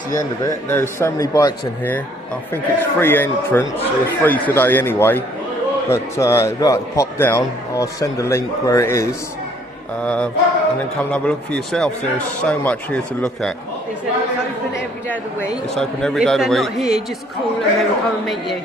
that's the end of it. There's so many bikes in here. I think it's free entrance. It's free today anyway. But if you'd like to pop down, I'll send a link where it is. And then come and have a look for yourselves. There is so much here to look at. It's open every day of the week. It's open every day of the week. If they're not here, just call and they will come and meet you.